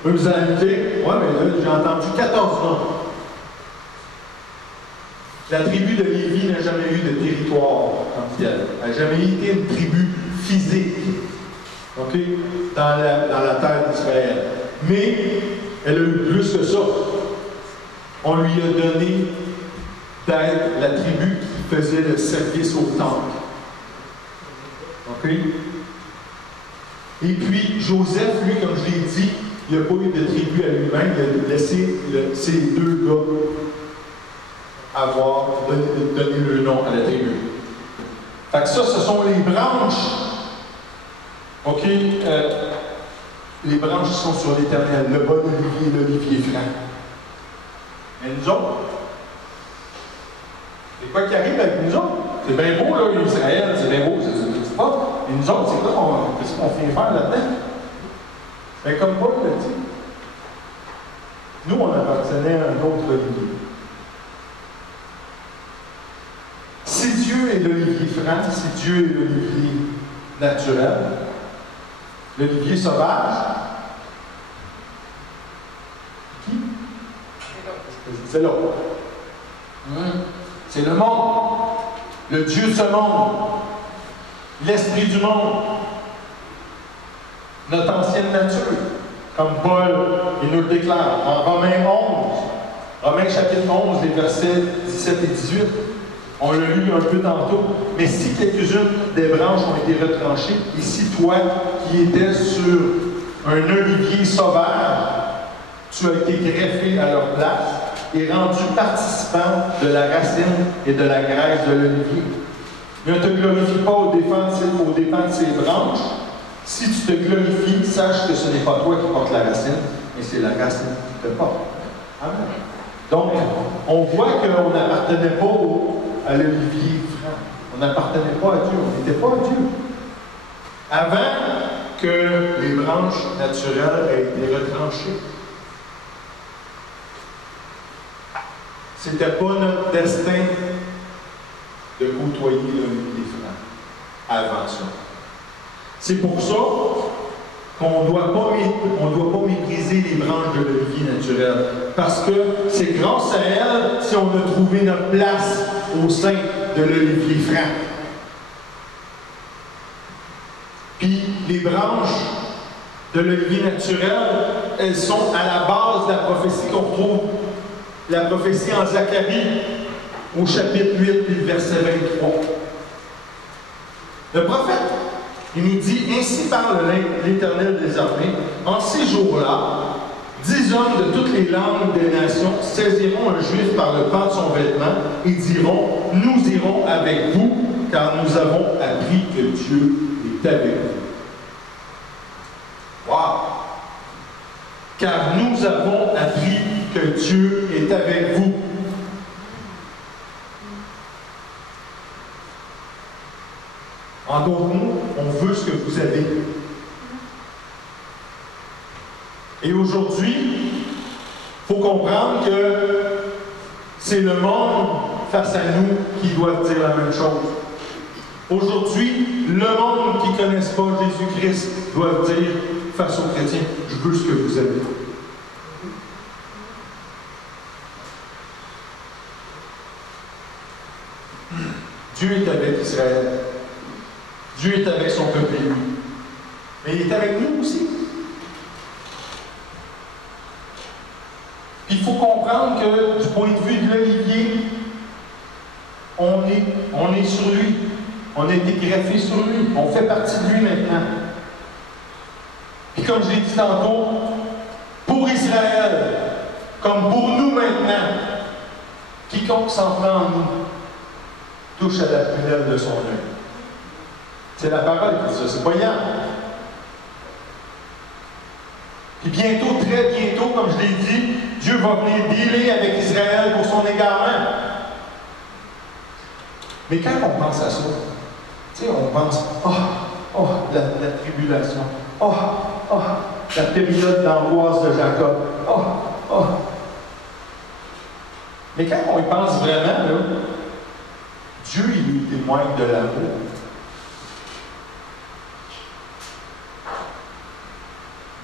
Vous allez me dire, ouais, mais là, j'ai entendu 14 noms. La tribu de Lévi n'a jamais eu de territoire comme tel. Elle n'a jamais été une tribu physique, okay, dans la terre d'Israël. Mais elle a eu plus que ça. On lui a donné d'être la tribu qui faisait le service au temple. Okay? Et puis, Joseph, lui, comme je l'ai dit, il n'a pas eu de tribu à lui-même. Il a laissé ses 2 gars avoir donné le nom à la tribu. Fait que ça, ce sont les branches. OK? Les branches qui sont sur l'Éternel, le bon olivier et l'olivier franc. Mais nous autres, c'est quoi qui arrive avec nous autres? C'est bien beau, là, Israël, c'est bien beau, c'est pas. Et nous autres, c'est quoi qu'est-ce qu'on vient faire là-dedans? Ben, comme Paul l'a dit, nous, on appartenait à un autre olivier. Si Dieu est l'olivier franc, si Dieu est l'olivier naturel, l'olivier sauvage, c'est l'autre. C'est le monde, le Dieu de ce monde, l'esprit du monde, notre ancienne nature, comme Paul il nous le déclare en Romains 11, Romains chapitre 11, les versets 17 et 18. On l'a lu un peu tantôt, mais si quelques-unes des branches ont été retranchées, et si toi, qui étais sur un olivier sauvage, tu as été greffé à leur place et rendu participant de la racine et de la graisse de l'olivier. Ne te glorifie pas aux dépens de ces branches. Si tu te glorifies, sache que ce n'est pas toi qui portes la racine, mais c'est la racine qui te porte. Amen. Donc, on voit qu'on n'appartenait pas à l'olivier franc. On n'appartenait pas à Dieu. On n'était pas à Dieu. Avant que les branches naturelles aient été retranchées. C'était pas notre destin de côtoyer l'olivier franc avant ça. C'est pour ça qu'on ne doit pas mépriser les branches de l'olivier naturel. Parce que c'est grâce à elles si on a trouvé notre place au sein de l'olivier franc. Puis les branches de l'olivier naturel, elles sont à la base de la prophétie qu'on trouve, la prophétie en Zacharie, au chapitre 8, verset 23. Le prophète, il nous dit, « Ainsi parle l'Éternel des armées, en ces jours-là, 10 hommes de toutes les langues des nations saisiront un juif par le pan de son vêtement et diront, nous irons avec vous, car nous avons appris que Dieu est avec vous. » Wow! Car nous avons appris que Dieu est avec vous. En d'autres mots, on veut ce que vous avez. Et aujourd'hui, il faut comprendre que c'est le monde face à nous qui doit dire la même chose. Aujourd'hui, le monde qui ne connaisse pas Jésus-Christ doit dire face aux chrétiens, je veux ce que vous avez. Dieu est avec Israël. Dieu est avec son peuple élu. Mais il est avec nous aussi. Il faut comprendre que du point de vue de l'olivier, on est sur lui. On a été greffé sur lui. On fait partie de lui maintenant. Puis comme je l'ai dit tantôt, pour Israël, comme pour nous maintenant, quiconque s'en prend en nous, touche à la prunelle de son œil. C'est la parole qui dit ça, c'est pas hier. Puis bientôt, très bientôt, comme je l'ai dit, Dieu va venir dealer avec Israël pour son égarement. Mais quand on pense à ça, tu sais, on pense, la tribulation, la période d'angoisse de Jacob, Mais quand on y pense vraiment, là, Dieu, il nous témoigne de l'amour.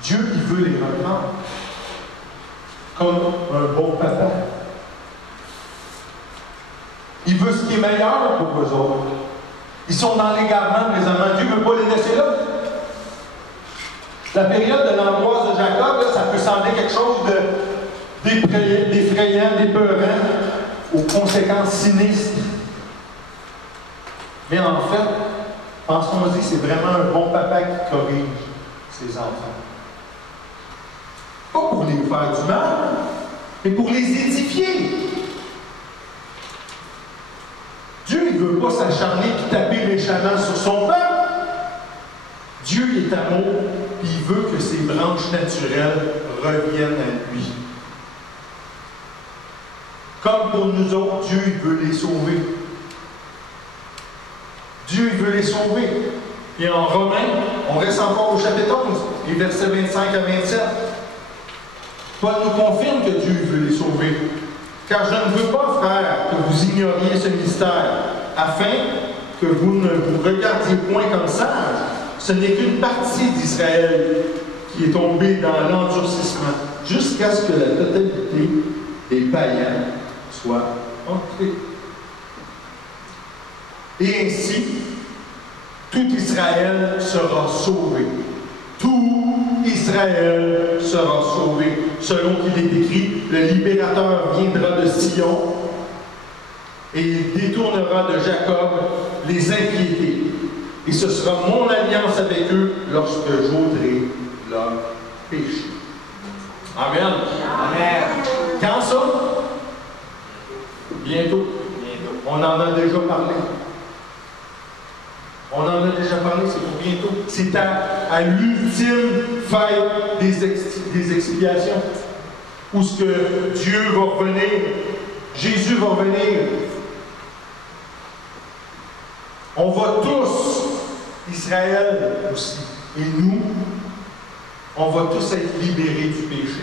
Dieu, il veut les reprendre comme un bon papa. Il veut ce qui est meilleur pour eux autres. Ils sont dans l'égarement présentement. Dieu ne veut pas les laisser là. La période de l'angoisse de Jacob, là, ça peut sembler quelque chose d'effrayant, d'épeurant, aux conséquences sinistres. Mais en fait, pensons-y, c'est vraiment un bon papa qui corrige ses enfants. Pas pour les faire du mal, mais pour les édifier. Dieu ne veut pas s'acharner et taper méchamment sur son peuple. Dieu est amour, et il veut que ses branches naturelles reviennent à lui. Comme pour nous autres, Dieu il veut les sauver. Dieu il veut les sauver. Et en Romains, on reste encore au chapitre 11, les versets 25 à 27. Paul nous confirme que Dieu veut les sauver. Car je ne veux pas, frères, que vous ignoriez ce mystère, afin que vous ne vous regardiez point comme sages. Ce n'est qu'une partie d'Israël qui est tombée dans l'endurcissement, jusqu'à ce que la totalité des païens soit entré. Et ainsi, tout Israël sera sauvé. Tout Israël sera sauvé. Selon qu'il est écrit, le libérateur viendra de Sion et il détournera de Jacob les impiétés. Et ce sera mon alliance avec eux lorsque j'ôterai leur péché. Amen. Amen. Quand ça? Bientôt. On en a déjà parlé. On en a déjà parlé, c'est pour bientôt. C'est à l'ultime fête des expiations. Où ce que Dieu va revenir, Jésus va revenir. On va tous, Israël aussi, et nous, on va tous être libérés du péché.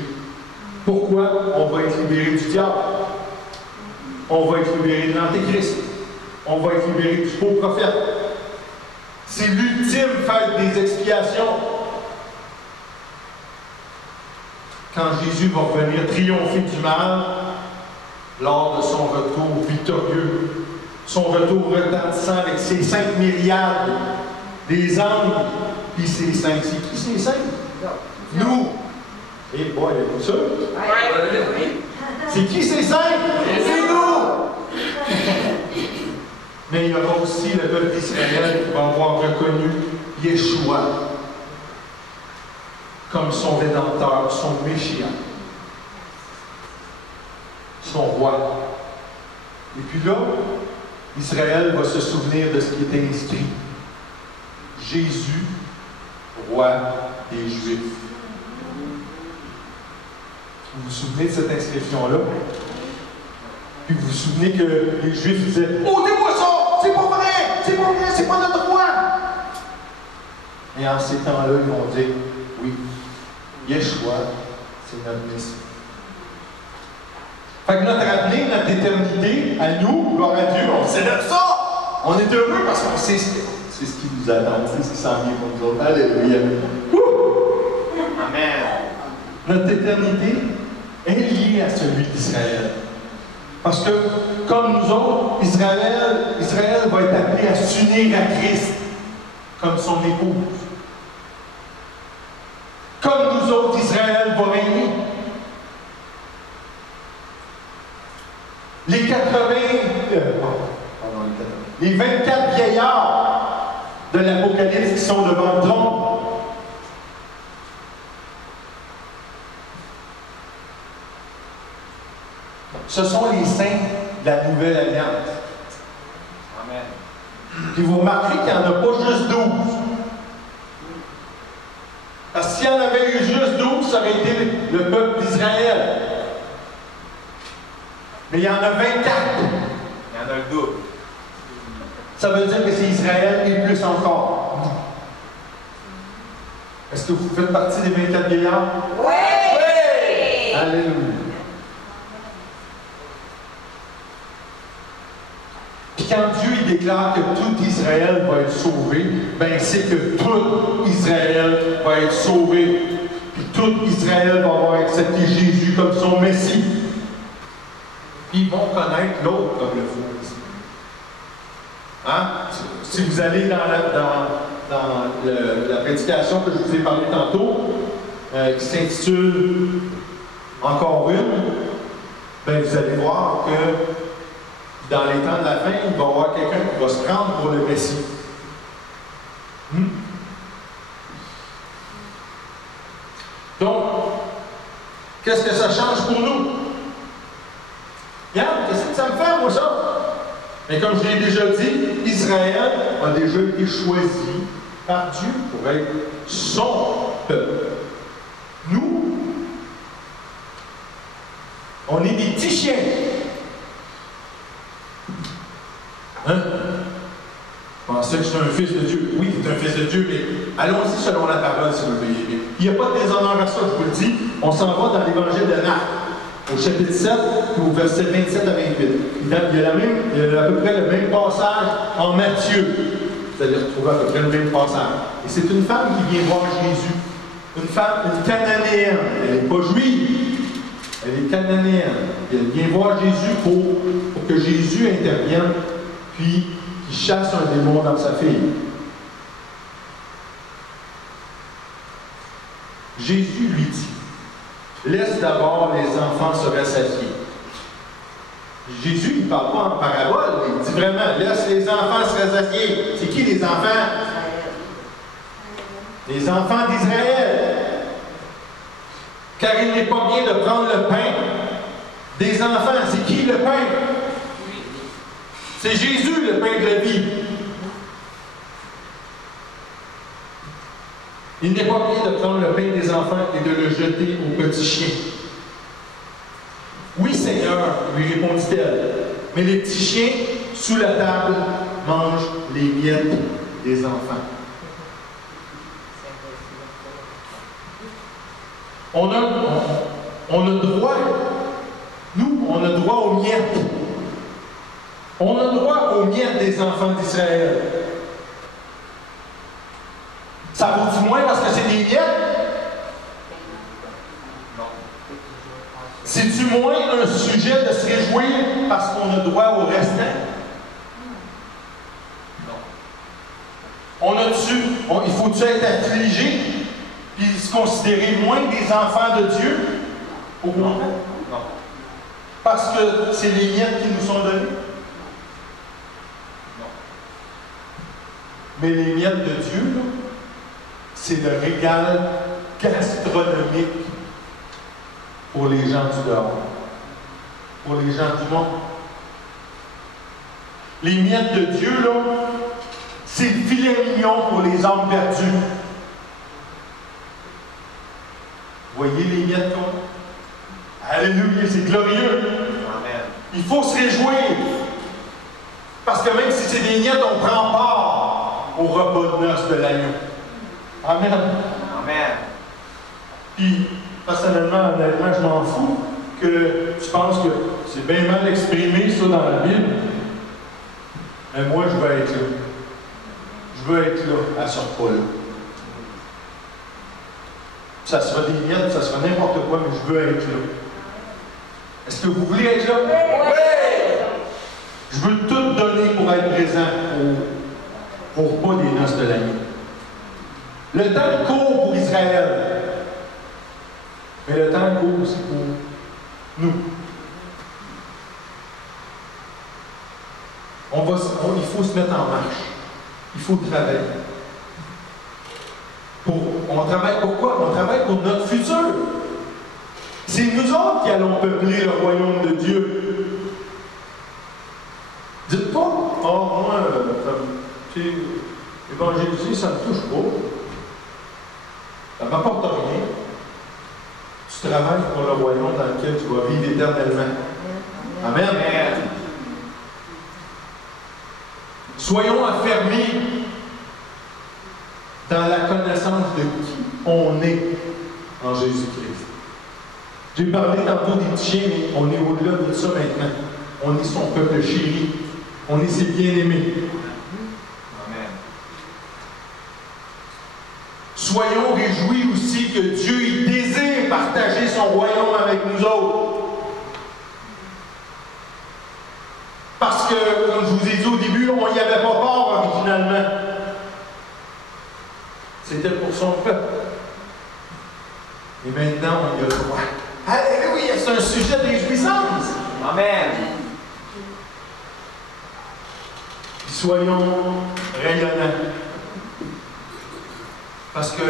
Pourquoi? On va être libérés du diable. On va être libérés de l'Antéchrist. On va être libérés du faux prophète. C'est l'ultime fête des expiations. Quand Jésus va revenir triompher du mal lors de son retour victorieux, son retour retentissant avec ses 5 myriades, des anges, puis ses 5. C'est qui ces 5? Nous! Et boy, êtes-vous sûr? C'est qui ces 5? C'est nous! Mais il y aura aussi le peuple d'Israël qui va avoir reconnu Yeshua comme son Rédempteur, son Messie, son roi. Et puis là, Israël va se souvenir de ce qui était inscrit. Jésus, roi des Juifs. Vous vous souvenez de cette inscription-là? Puis vous vous souvenez que les Juifs disaient « ôtez-moi ça! C'est pas vrai! C'est pas vrai! C'est pas notre roi! » Et en ces temps-là, ils vont dire « Oui, Yeshua, c'est notre Messie. » Fait que notre avenir, notre éternité, à nous, gloire à Dieu, on célèbre ça! On est heureux parce qu'on sait ce qui nous attend, c'est ce qui s'en vient pour nous autres. Alléluia! Amen. Notre éternité est liée à celui d'Israël. Parce que, comme nous autres, Israël va être appelé à s'unir à Christ comme son épouse. Comme nous autres, Israël va régner. Les 24 vieillards de l'Apocalypse qui sont devant le trône. Ce sont les saints de la Nouvelle Alliance. Amen. Puis vous remarquerez qu'il n'y en a pas juste 12. Parce que s'il y en avait eu juste 12, ça aurait été le peuple d'Israël. Mais il y en a 24. Il y en a le double. Ça veut dire que c'est Israël et plus encore. Est-ce que vous faites partie des 24 vieillards? Oui! Oui! Alléluia. Puis quand Dieu il déclare que tout Israël va être sauvé, ben c'est que tout Israël va être sauvé. Puis tout Israël va avoir accepté Jésus comme son Messie. Puis ils vont connaître l'autre comme le faux Messie. Hein? Si vous allez dans la prédication que je vous ai parlé tantôt, qui s'intitule Encore une, ben vous allez voir que dans les temps de la fin, il va y avoir quelqu'un qui va se prendre pour le Messie. Donc, qu'est-ce que ça change pour nous? Regarde, qu'est-ce que ça me fait, moi, ça? Mais comme je l'ai déjà dit, Israël a déjà été choisi par Dieu pour être son peuple. Nous, on est des petits chiens. Hein? Je pensais que j'étais un fils de Dieu. Oui, tu es un fils de Dieu, mais allons-y selon la parole, si vous le voyez bien. Il n'y a pas de déshonneur à ça, je vous le dis. On s'en va dans l'évangile de Marc, au chapitre 7, au verset 27 à 28. Il y a à peu près le même passage en Matthieu. Vous allez retrouver à peu près le même passage. Et c'est une femme qui vient voir Jésus. Une femme, une cananéenne. Elle n'est pas juive. Elle est cananéenne. Elle vient voir Jésus pour que Jésus intervienne, puis qu'il chasse un démon dans sa fille. Jésus lui dit, laisse d'abord les enfants se rassasier. Jésus, il ne parle pas en parabole, il dit vraiment, laisse les enfants se rassasier. C'est qui les enfants? Les enfants d'Israël. Car il n'est pas bien de prendre le pain des enfants. C'est qui le pain? C'est Jésus, le pain de la vie. Il n'est pas bien de prendre le pain des enfants et de le jeter aux petits chiens. Oui, Seigneur, lui répondit-elle, mais les petits chiens, sous la table, mangent les miettes des enfants. On a droit, nous, on a droit aux miettes. On a droit aux miettes des enfants d'Israël. Ça vaut-tu moins parce que c'est des miettes? Non. C'est-tu moins un sujet de se réjouir parce qu'on a droit au restant? Non. Il faut-tu être affligé puis se considérer moins des enfants de Dieu? Au contraire? Non. Parce que c'est les miettes qui nous sont données? Non. Mais les miettes de Dieu, là, c'est le régal gastronomique pour les gens du dehors, pour les gens du monde. Les miettes de Dieu, là, c'est le filet mignon pour les âmes perdues. Voyez les miettes qu'on a? Alléluia, c'est glorieux. Amen. Il faut se réjouir. Parce que même si c'est des miettes, on prend part au repas de noces de l'agneau. Amen. Amen. Puis, personnellement, honnêtement, je m'en fous que tu penses que c'est bien mal exprimé, ça, dans la Bible. Mais moi, je veux être là. Je veux être là, à ce repas-là. Ça sera des miettes, ça sera n'importe quoi, mais je veux être là. Est-ce que vous voulez être là? Oui! Je veux tout donner pour être présent au repas des noces de l'agneau. Le temps court pour Israël, mais le temps court aussi pour nous. Il faut se mettre en marche. Il faut travailler. On travaille pour quoi? On travaille pour notre futur. C'est nous autres qui allons peupler le royaume de Dieu. Dites pas, oh, moi, évangéliser, ça ne me touche pas. Ça ne m'apporte rien. Tu travailles pour le royaume dans lequel tu vas vivre éternellement. Amen. Amen. Soyons affermis dans la connaissance de qui on est en Jésus-Christ. J'ai parlé tantôt des petits chiens, mais on est au-delà de ça maintenant. On est son peuple chéri. On est ses bien-aimés. Amen. Soyons réjouis aussi que Dieu il désire partager son royaume avec nous autres. Parce que, comme je vous ai dit au début, on n'y avait pas peur originalement. C'était pour son peuple. Et maintenant, on y a droit. Alléluia, c'est un sujet de réjouissance. Amen. Soyons rayonnants. Parce qu'il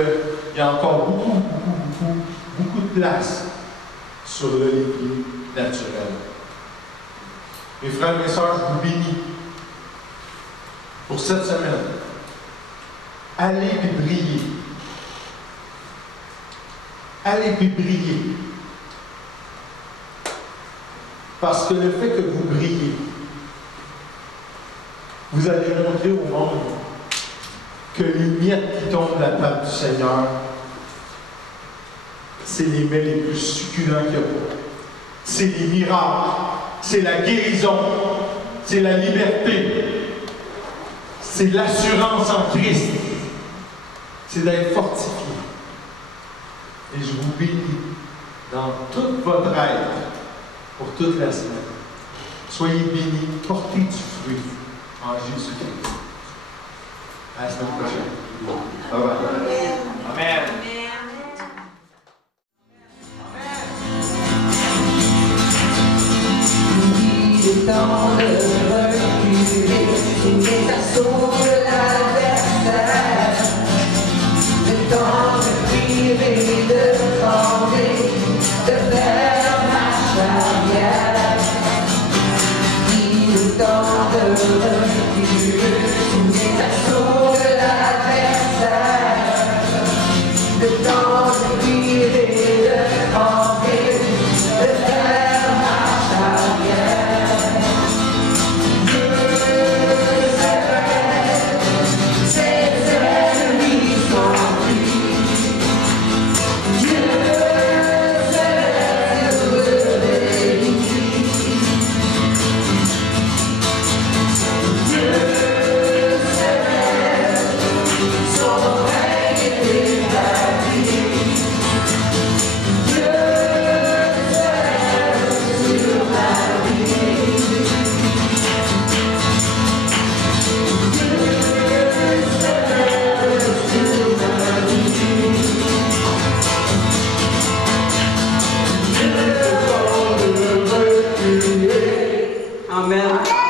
y a encore beaucoup de place sur le lit naturel. Mes frères et mes sœurs, je vous bénis pour cette semaine. Allez puis briller. Allez puis briller. Parce que le fait que vous brillez, vous allez montrer au monde que les miettes qui tombent de la table du Seigneur, c'est les mets les plus succulents qu'il n'y a pas. C'est les miracles, c'est la guérison, c'est la liberté, c'est l'assurance en Christ, c'est d'être fortifié. Et je vous bénis dans toute votre être pour toute la semaine. Soyez bénis, portez du fruit en Jésus-Christ. À la semaine prochaine. Bye bye. Amen. Il est temps de reculer sous les assauts de l'adversaire. Le temps de priver, de former, de faire marche arrière. Il est temps de reculer sous les assauts de l'adversaire. Le temps de priver, de former, de faire marche arrière. Amen.